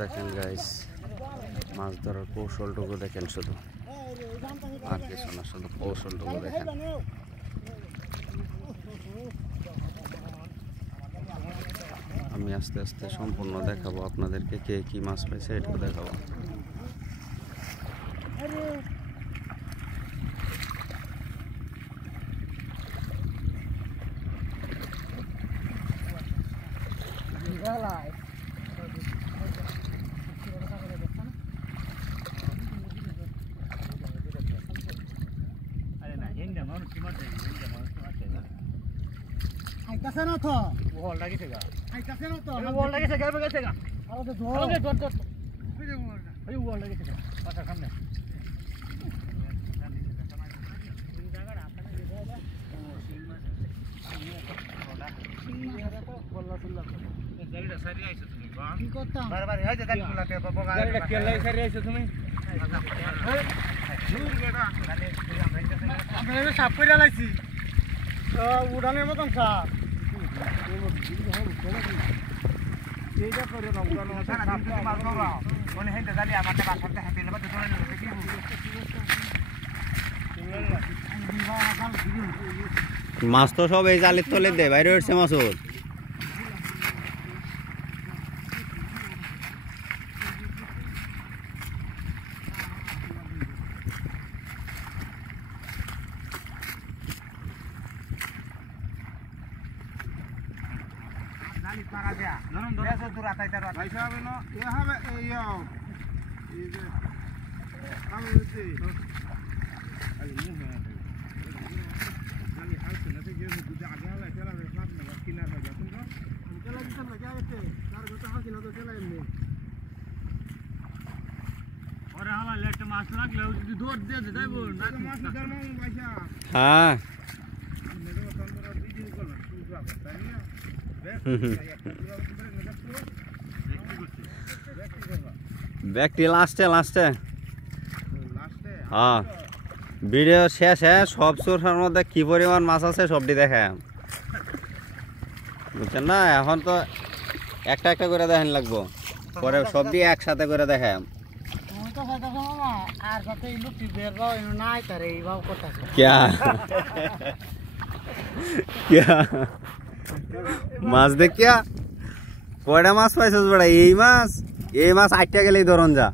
দেখেন গাইস, মাছ ধরার কৌশলটুকু দেখেন, শুধু আর কিছু না, শুধু কৌশলটুকু দেখেন। আমি আস্তে আস্তে সম্পূর্ণ দেখাবো আপনাদেরকে, কে কি মাছ পাইছে এটুকু দেখাবো। আইতাছে না তো ওল লাগিছে গা, আইতাছে না তো ওল লাগিছে গা, গেছে গা, আরে তো ধর ধর ওই যে ওল না, ওই ওল লাগিছে গা, পাতা সামনে জায়গাটা আপনারা দেখো দাদা, সিং মাছ আছে, সিং মাছ তো বল্লা সুল্লা এই জায়গাটা সারি আইছো তুমি বা কি করতাম বারবার এই যে গাড়ি গুলাতে বগা গাড়িটা কেলাই সারি আইছো তুমি দূর গেটা গাড়ি আমরা আইতাছে আমরা সাপ কইরা লাইছি উড়ানের মতন সাপ এইটা করে দাও উড়ানো সারা দিন তুমি মারো না মনে হেঁটে জালি আমারটা বাসাতে হেঁটে নেবা তো ধরে নিতে কি মাছ তো সব এই জালের তলে দেয়, বাইরে উঠছে মাছ। জালি পারা দেয়া নরম ধরে এসে দূর আতাই তার ভাই সাহেব না এ হবে এই যে আমি বলছি আরে মুহে জালি হালতে না যে দুধে আগে আলা চলা রে সাথ না কিনার হবে তোমরা আমি চলা দিতাম না যাইতে তার গটা হাসি না তো চলা এমনি ওরে হালা লেট মাছ লাগলে যদি দৌড় দিয়ে যাইবো না মাছ ধর্ম ভাইসা। হ্যাঁ ব্যক্তি লাস্টে হ্যাঁ ভিডিও শেষে সব সোর্সের মধ্যে কি পরিমাণ মাছ আছে সবটি দেখে, বুঝছেন না? এখন তো একটা একটা করে দেখেন লাগবো, পরে সবটি একসাথে করে দেখে। মাছ দেখিয়া কয়টা মাছ পাইছিস বেড়া? এই মাছ 8টা গেলেই ধরন যা।